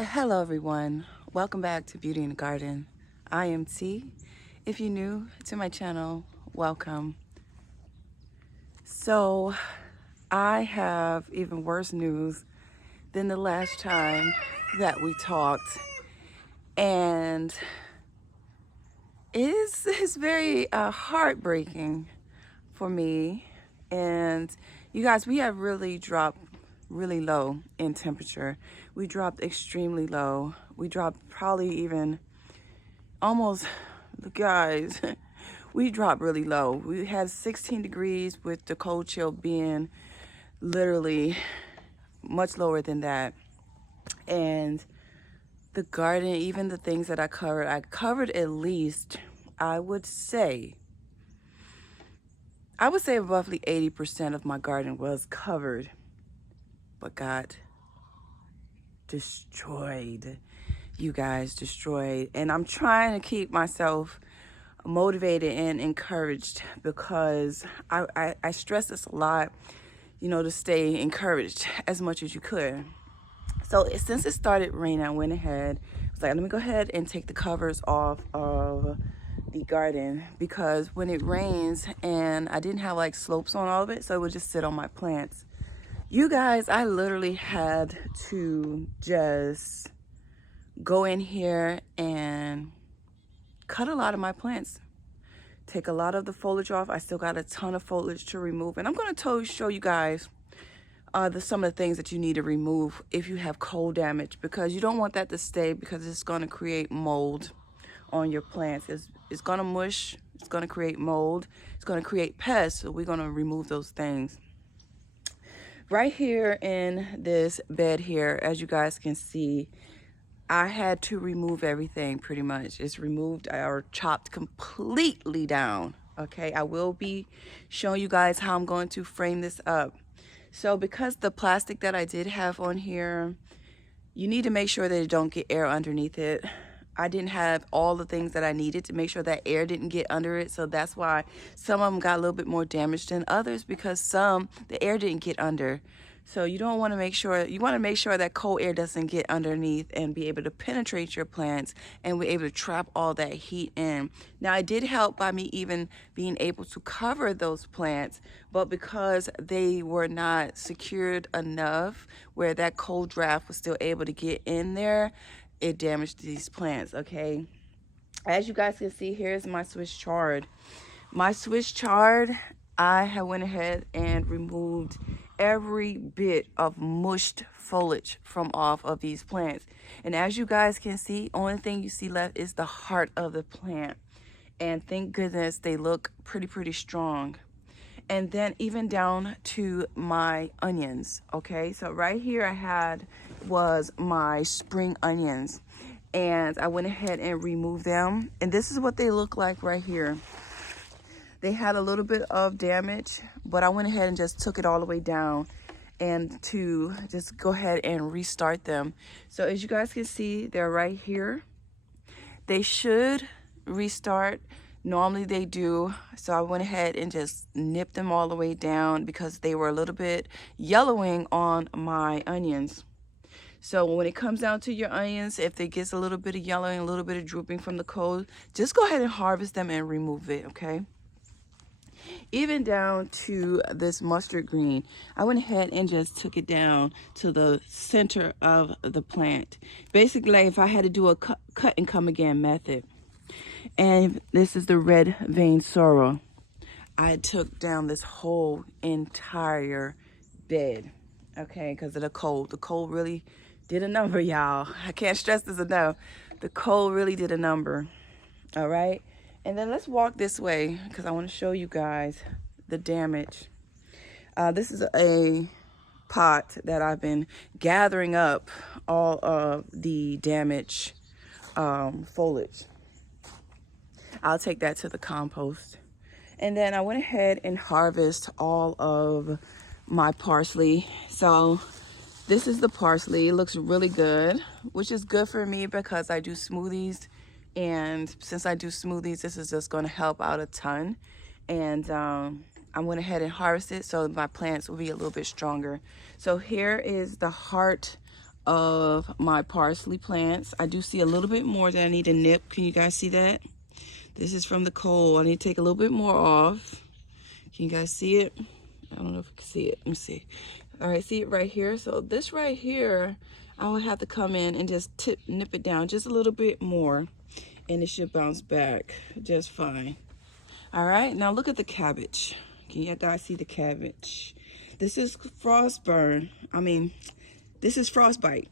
Hello everyone, welcome back to Beauty in the Garden. I am T. If you're new to my channel, welcome. So I have even worse news than the last time that we talked, and it's very heartbreaking for me. And you guys, we have really dropped really low in temperature. We dropped extremely low. We dropped probably even almost, guys, we dropped really low. We had 16 degrees with the cold chill being literally much lower than that. And the garden, even the things that I covered at least, I would say roughly 80% of my garden was covered, but got destroyed. You guys, destroyed. And I'm trying to keep myself motivated and encouraged because I stress this a lot, to stay encouraged as much as you could. So since it started raining, I went ahead, I was like, let me go ahead and take the covers off of the garden, because when it rains, and I didn't have like slopes on all of it, so it would just sit on my plants. You guys, I literally had to just go in here and cut a lot of my plants, take a lot of the foliage off. I still got a ton of foliage to remove, and I'm going to show you guys some of the things that you need to remove if you have cold damage, because you don't want that to stay, because it's going to create mold on your plants. It's going to mush, it's going to create mold, it's going to create pests, so we're going to remove those things. Right here in this bed here, as you guys can see, I had to remove everything pretty much. It's removed or chopped completely down. Okay, I will be showing you guys how I'm going to frame this up. So because the plastic that I did have on here, you need to make sure that it don't get air underneath it. I didn't have all the things that I needed to make sure that air didn't get under it. So that's why some of them got a little bit more damaged than others, because the air didn't get under. So you want to make sure that cold air doesn't get underneath and be able to penetrate your plants and be able to trap all that heat in. Now, it did help by me even being able to cover those plants, but because they were not secured enough where that cold draft was still able to get in there, it damaged these plants. Okay, as you guys can see, here's my Swiss chard. My Swiss chard, I have went ahead and removed every bit of mushed foliage from off of these plants. And as you guys can see, only thing you see left is the heart of the plant. And thank goodness they look pretty strong. And then even down to my onions. Okay, so right here was my spring onions, and I went ahead and removed them. And this is what they look like right here. They had a little bit of damage, but I went ahead and just took it all the way down and to just go ahead and restart them. So as you guys can see, they're right here. They should restart. Normally they do. So I went ahead and just nipped them all the way down because they were a little bit yellowing on my onions. So when it comes down to your onions, if it gets a little bit of yellowing, a little bit of drooping from the cold, just go ahead and harvest them and remove it, okay? Even down to this mustard green, I went ahead and just took it down to the center of the plant. Basically, if I had to do a cut and come again method. And this is the red vein sorrel. I took down this whole entire bed, okay, because of the cold. The cold really did a number, y'all. I can't stress this enough. The cold really did a number, all right? And then let's walk this way because I want to show you guys the damage. This is a pot that I've been gathering up all of the damaged foliage. I'll take that to the compost. And then I went ahead and harvest all of my parsley. So this is the parsley. It looks really good, which is good for me because I do smoothies. And since I do smoothies, this is just going to help out a ton. And I went ahead and harvested so my plants will be a little bit stronger. So here is the heart of my parsley plants. I do see a little bit more that I need to nip. Can you guys see that? This is from the coal. I need to take a little bit more off. Can you guys see it? I don't know if you can see it. Let me see. All right, see it right here? So this right here, I would have to come in and just nip it down just a little bit more, and it should bounce back just fine. All right, now look at the cabbage. Can you guys see the cabbage? This is frostburn. This is frostbite.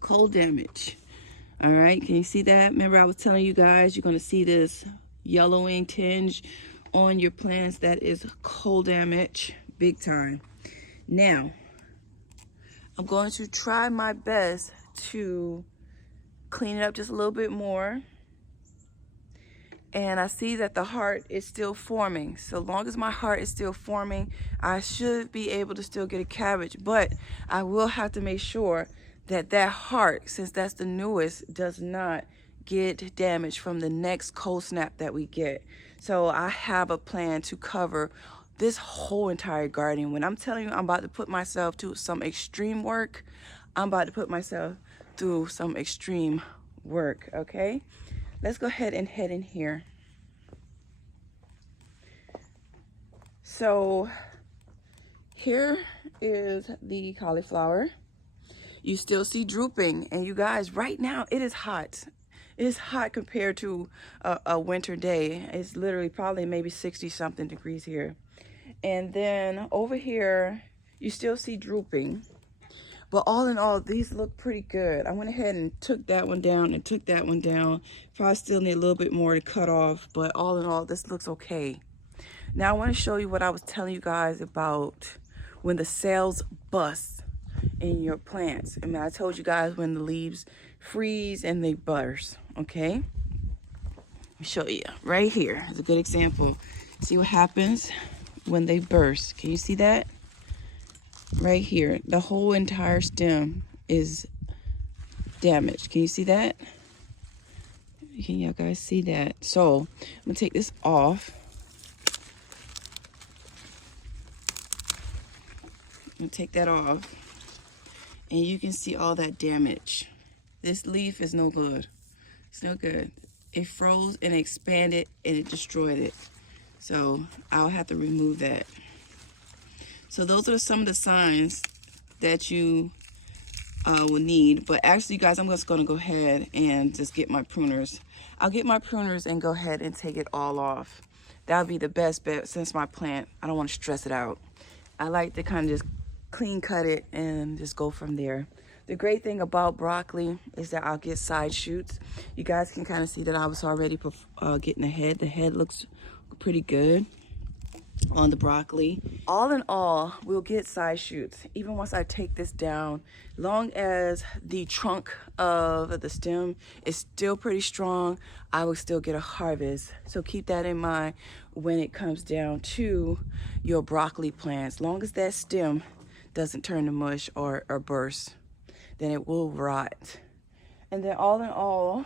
Cold damage. All right, can you see that? Remember I was telling you guys you're going to see this yellowing tinge on your plants. That is cold damage, big time. Now, I'm going to try my best to clean it up just a little bit more. And I see that the heart is still forming. So long as my heart is still forming, I should be able to still get a cabbage. But I will have to make sure that that heart, since that's the newest, does not get damaged from the next cold snap that we get. So I have a plan to cover this whole entire garden. When I'm telling you I'm about to put myself to some extreme work, I'm about to put myself through some extreme work, okay? Let's go ahead and head in here. So here is the cauliflower. You still see drooping, and you guys, right now it is hot. It is hot compared to a winter day. It's literally probably maybe 60 something degrees here. And then over here, you still see drooping. But all in all, these look pretty good. I went ahead and took that one down and took that one down. Probably still need a little bit more to cut off, but all in all, this looks okay. Now I want to show you what I was telling you guys about when the cells bust in your plants. I mean, I told you guys when the leaves freeze and they burst, okay? Let me show you right here. It's a good example. See what happens when they burst. Can you see that? Right here, the whole entire stem is damaged. Can you see that? Can you guys see that? So I'm gonna take this off. I'm gonna take that off, and you can see all that damage. This leaf is no good. It's no good. It froze and expanded and it destroyed it. So I'll have to remove that. So those are some of the signs that you will need. But actually, guys, I'm just going to go ahead and just get my pruners. I'll get my pruners and go ahead and take it all off. That would be the best bet since my plant, I don't want to stress it out. I like to kind of just clean cut it and just go from there. The great thing about broccoli is that I'll get side shoots. You guys can kind of see that I was already getting the head. The head looks pretty good on the broccoli. All in all, we'll get side shoots even once I take this down, long as the trunk of the stem is still pretty strong. I will still get a harvest. So keep that in mind when it comes down to your broccoli plants. Long as that stem doesn't turn to mush or burst, then it will rot. And then all in all,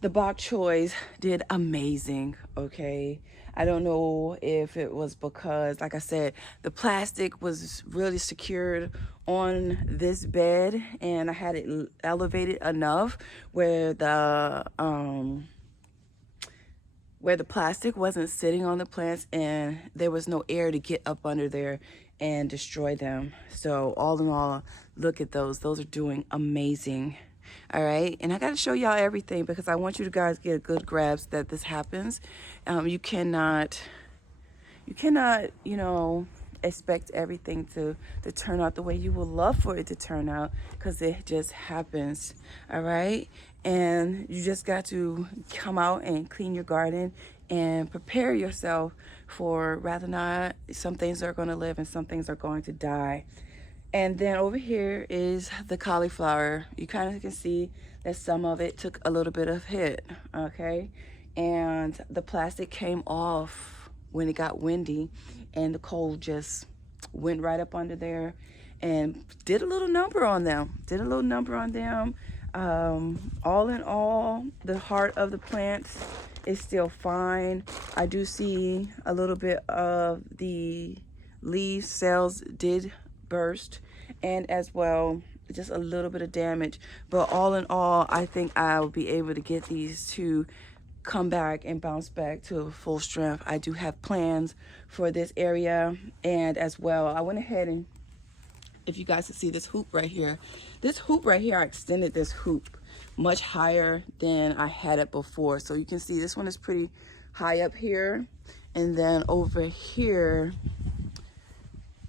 the bok choys did amazing, okay? I don't know if it was because, like I said, the plastic was really secured on this bed and I had it elevated enough where the plastic wasn't sitting on the plants and there was no air to get up under there and destroy them. So all in all, look at those. Those are doing amazing. All right, and I got to show y'all everything because I want you to guys get a good grasp that this happens. You cannot, you know, expect everything to turn out the way you would love for it to turn out, because it just happens. All right, and you just got to come out and clean your garden and prepare yourself for rather not, some things are going to live and some things are going to die. And then over here is the cauliflower. You kind of can see that some of it took a little bit of hit, okay? And the plastic came off when it got windy and the cold just went right up under there and did a little number on them. All in all, the heart of the plants is still fine. I do see a little bit of the leaf cells did burst, and as well just a little bit of damage. But all in all, I think I'll be able to get these to come back and bounce back to full strength. I do have plans for this area, and as well I went ahead and, if you guys can see this hoop right here, I extended this hoop much higher than I had it before. So you can see this one is pretty high up here, and then over here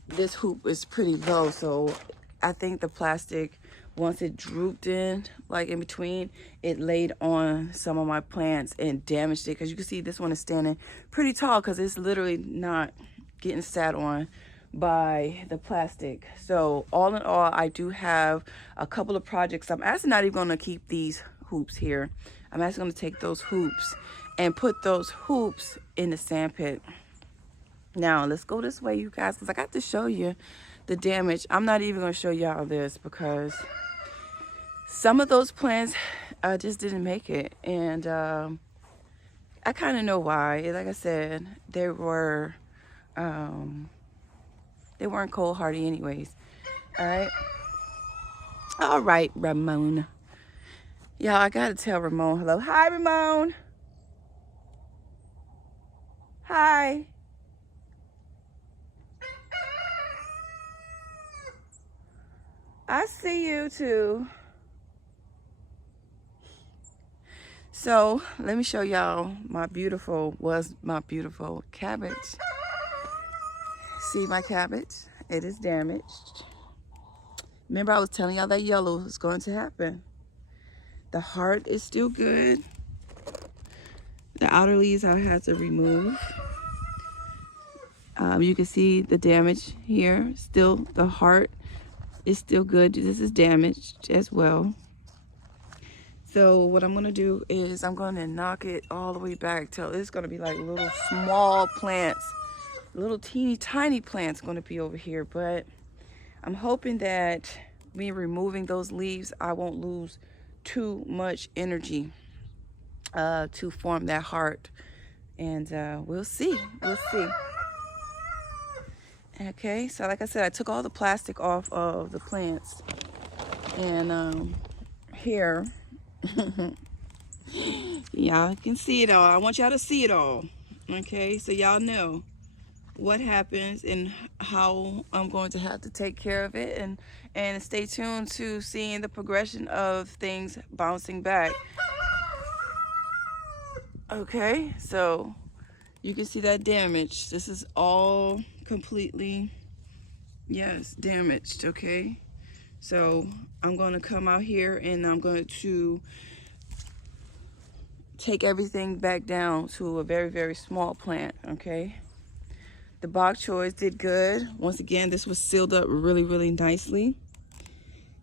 this hoop is pretty low. So I think the plastic, once it drooped in, like in between, it laid on some of my plants and damaged it, because you can see this one is standing pretty tall because it's literally not getting sat on by the plastic. So all in all, I do have a couple of projects. I'm actually not even going to keep these hoops here. I'm actually going to take those hoops and put those hoops in the sand pit. Now let's go this way, you guys, because I got to show you the damage. I'm not even going to show y'all this because some of those plants just didn't make it, and I kind of know why. Like I said, they weren't cold hardy anyways. All right, Ramon. Y'all, I gotta tell Ramon hello. Hi, Ramon. Hi. I see you too. So let me show y'all my beautiful cabbage. See my cabbage? It is damaged. Remember, I was telling y'all that yellow is going to happen. The heart is still good. The outer leaves I had to remove. You can see the damage here. Still, the heart is still good. This is damaged as well. So what I'm going to do is I'm going to knock it all the way back till it's going to be like little small plants. Little teeny tiny plants going to be over here. But I'm hoping that me removing those leaves, I won't lose too much energy to form that heart. And we'll see. Okay, so like I said, I took all the plastic off of the plants. And here, y'all can see it all. I want y'all to see it all. Okay, so y'all know what happens and how I'm going to have to take care of it, and stay tuned to seeing the progression of things bouncing back. Okay, so you can see that damage. This is all completely, yes, damaged. Okay, so I'm going to come out here and I'm going to take everything back down to a very, very small plant. Okay, the bok choys did good. Once again, this was sealed up really, really nicely.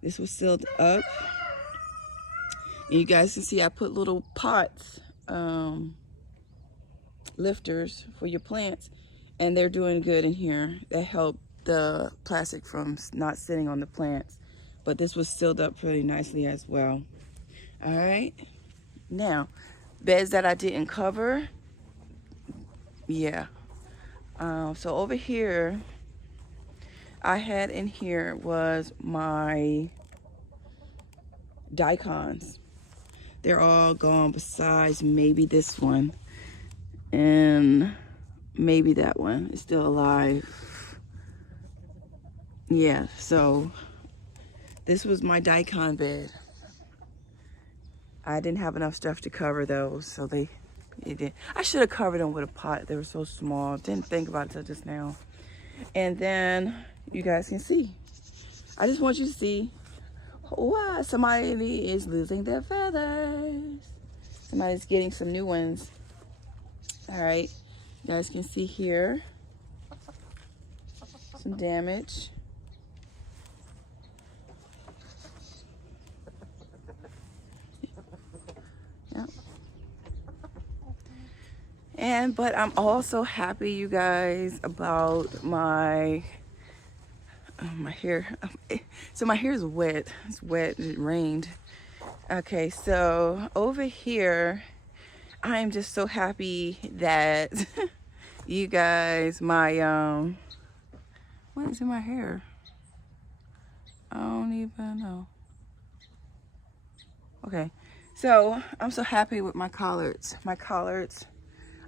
This was sealed up. And you guys can see I put little pots, lifters for your plants, and they're doing good in here. That helped the plastic from not sitting on the plants. But this was sealed up pretty nicely as well. All right. Now, beds that I didn't cover. Yeah. So over here, I had in here was my daikons. They're all gone besides maybe this one. And maybe that one is still alive. Yeah, so this was my daikon bed. I didn't have enough stuff to cover those, so I should have covered them with a pot. They were so small. Didn't think about it till just now. And then you guys can see. I just want you to see why somebody is losing their feathers. Somebody's getting some new ones. All right, you guys can see here some damage. Yep. But I'm also happy, you guys, about my hair. So my hair is wet. It's wet. It rained. Okay, so over here, I am just so happy that you guys, what is in my hair? I don't even know. Okay, so I'm so happy with my collards. My collards,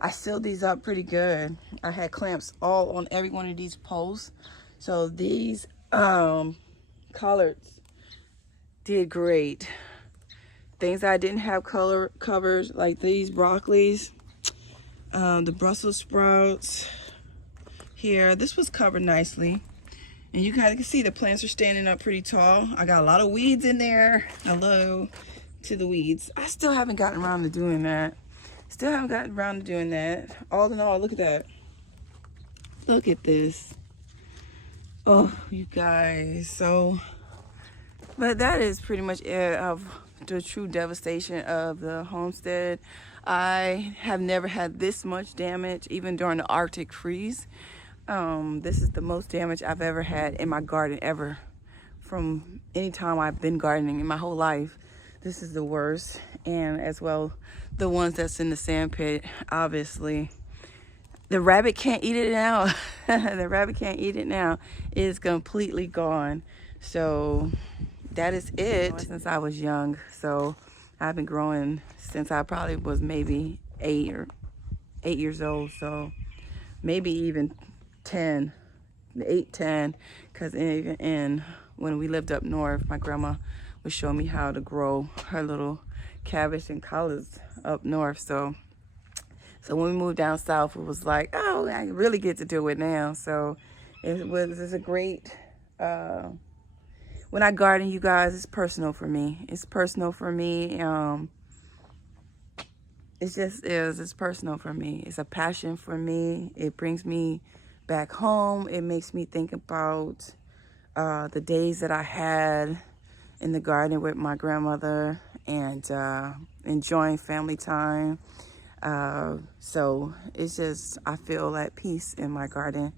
I sealed these up pretty good. I had clamps all on every one of these posts. So these collards did great. Things I didn't have color covers, like these broccolis, the Brussels sprouts here. This was covered nicely. And you kind of can see the plants are standing up pretty tall. I got a lot of weeds in there. Hello to the weeds. I still haven't gotten around to doing that. Still haven't gotten around to doing that. All in all, look at that. Look at this. Oh, you guys. So, but that is pretty much it of the true devastation of the homestead. I have never had this much damage, even during the Arctic freeze. This is the most damage I've ever had in my garden ever. From any time I've been gardening in my whole life, this is the worst. And as well, the ones that's in the sand pit, obviously. The rabbit can't eat it now. The rabbit can't eat it now. It is completely gone. So that is it. Since I was young, so I've been growing since I probably was maybe 8 years old. So maybe even 10, 8, 10, because even when we lived up north, my grandma would show me how to grow her little cabbage and collards up north. So when we moved down south, it was like, oh, I really get to do it now. So it's a great, when I garden, you guys, it's personal for me. It's personal for me. It just is. It's personal for me. It's a passion for me. It brings me back home. It makes me think about the days that I had in the garden with my grandmother and enjoying family time. So it's just, I feel at peace in my garden,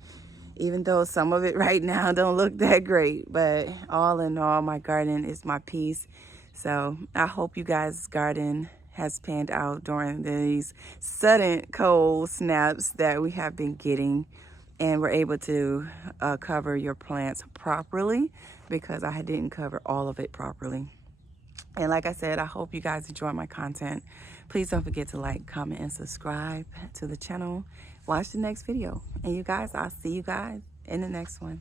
even though some of it right now don't look that great, but all in all, my garden is my peace. So I hope you guys' garden has panned out during these sudden cold snaps that we have been getting, and we're able to cover your plants properly, because I didn't cover all of it properly. And like I said, I hope you guys enjoy my content. Please don't forget to like, comment, and subscribe to the channel. Watch the next video. And you guys, I'll see you guys in the next one.